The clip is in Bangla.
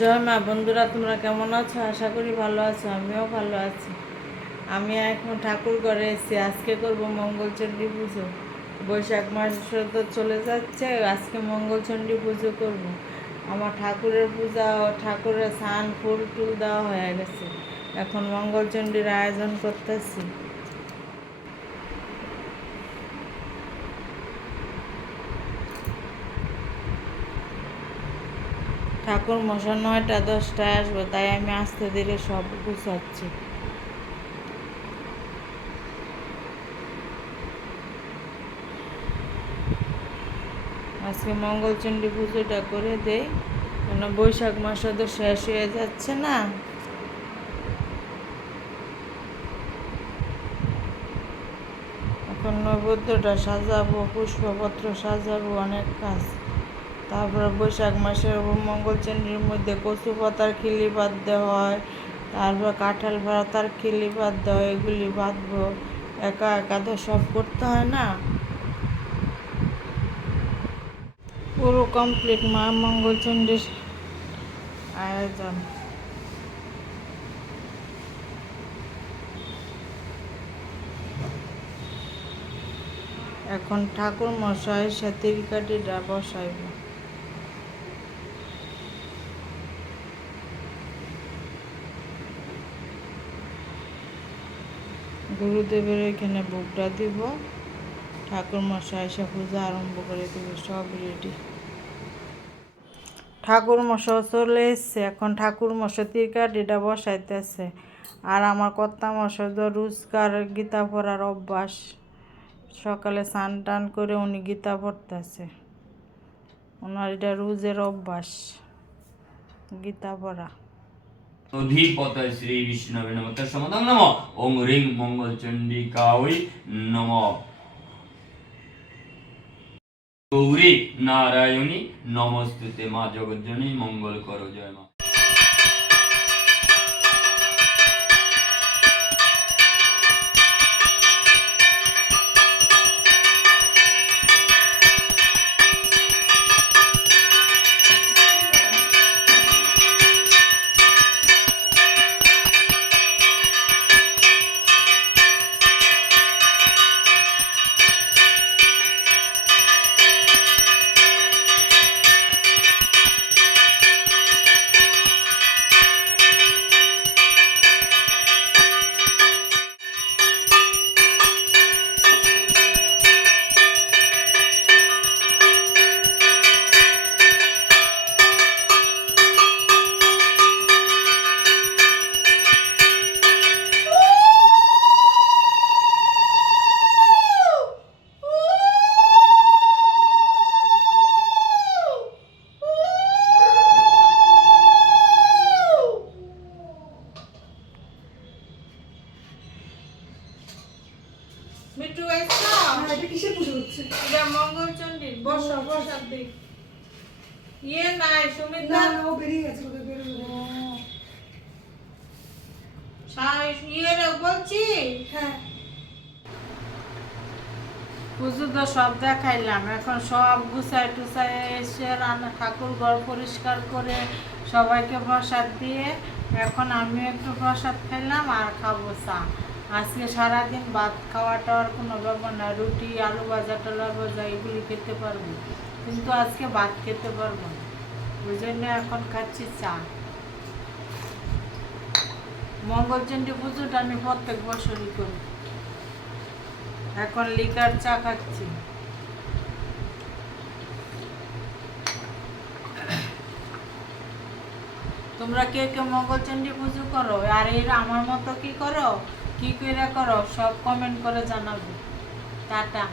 জয় মা। বন্ধুরা, তোমরা কেমন আছো? আশা করি ভালো আছো। আমিও ভালো আছি। আমি এখন ঠাকুর ঘরে এসেছি। আজকে করব মঙ্গলচণ্ডী পুজো। বৈশাখ মাস তো চলে যাচ্ছে, আজকে মঙ্গলচণ্ডী পুজো করব। আমার ঠাকুরের পূজা ও ঠাকুরের স্নান ফুল টুল দেওয়া হয়ে গেছে। এখন মঙ্গলচণ্ডীর আয়োজন করতেছি। ঠাকুর মশা 9টা-10টায় আসবো, তাই আমি আস্তে ধীরে সব গুছাচ্ছি। আজকে মঙ্গলচণ্ডী পুজোটা করে দেই, কেন বৈশাখ মাসে তো শেষ হয়ে যাচ্ছে না। এখন নৈবেদ্যটা সাজাবো, পুষ্পপত্র সাজাবো, অনেক কাজ। তারপরে বৈশাখ মাসের মঙ্গলচণ্ডীর মধ্যে কচু পাতার খিলি বাঁধতে হয়, তারপর কাঁঠাল পাতার খিলি বাঁধতে হয়, এগুলি বাঁধবো। একা একা তো সব করতে হয় না। পুরো কমপ্লিট মা মঙ্গলচণ্ডীর আয়োজন। এখন ঠাকুর মশাই সাথীর কাঠিটা বসাইব। গুরুদেবের এখানে ভোগটা দিব, ঠাকুর মশাই এসে পূজা আরম্ভ করে দেবে। সব রেডি। ঠাকুর মশাই চলে এসছে। এখন ঠাকুর মশাই তীরকাঠিটা বসাইতেছে। আর আমার কর্তা মশাই তো রোজকার গীতা পড়ার অভ্যাস। সকালে স্নান টান করে উনি গীতা পড়তেছে। ওনার এটা রোজের অভ্যাস, গীতা পড়া। অধিপতয় শ্রী বিষ্ণবে নমঃ তৎসমদং নমঃ ওং রিং মঙ্গলচণ্ডিকায় নমঃ গৌরী নারায়ণী নমস্তুতে মা জগজ্জননী মঙ্গল করো। জয় মা। মিঠু এসছো? এটা কিসের পুজো হচ্ছে? এটা মঙ্গলচণ্ডীর। বসো, বসার দিক। ইয়ে নাই সুমিত না না, ও বেরিয়ে গেছে, ওকে বেরোবে। ইয়ে রে বলছি। হ্যাঁ, পুজো তো সব দেখাইলাম। এখন সব গুছাই টুছাই এসে রান্না ঠাকুর ঘর পরিষ্কার করে সবাইকে প্রসাদ দিয়ে এখন আমিও একটু প্রসাদ খাইলাম আর খাবো চা। আজকে সারাদিন ভাত খাওয়াটা আর কোনো ব্যাপার না। রুটি, আলু ভাজা, টালু ভাজা এগুলি খেতে পারবো, কিন্তু আজকে ভাত খেতে পারবো না। ওই জন্য এখন খাচ্ছি চা। মঙ্গলচণ্ডী পুজোটা আমি প্রত্যেক বছরই করি। এখন লিকার চা খাচ্ছি। তোমরা কে কে মঙ্গলচণ্ডী পুজো করো? আর এর আমার মতো কি করো, কি করে করো, সব কমেন্ট করে জানাবে। টাটা।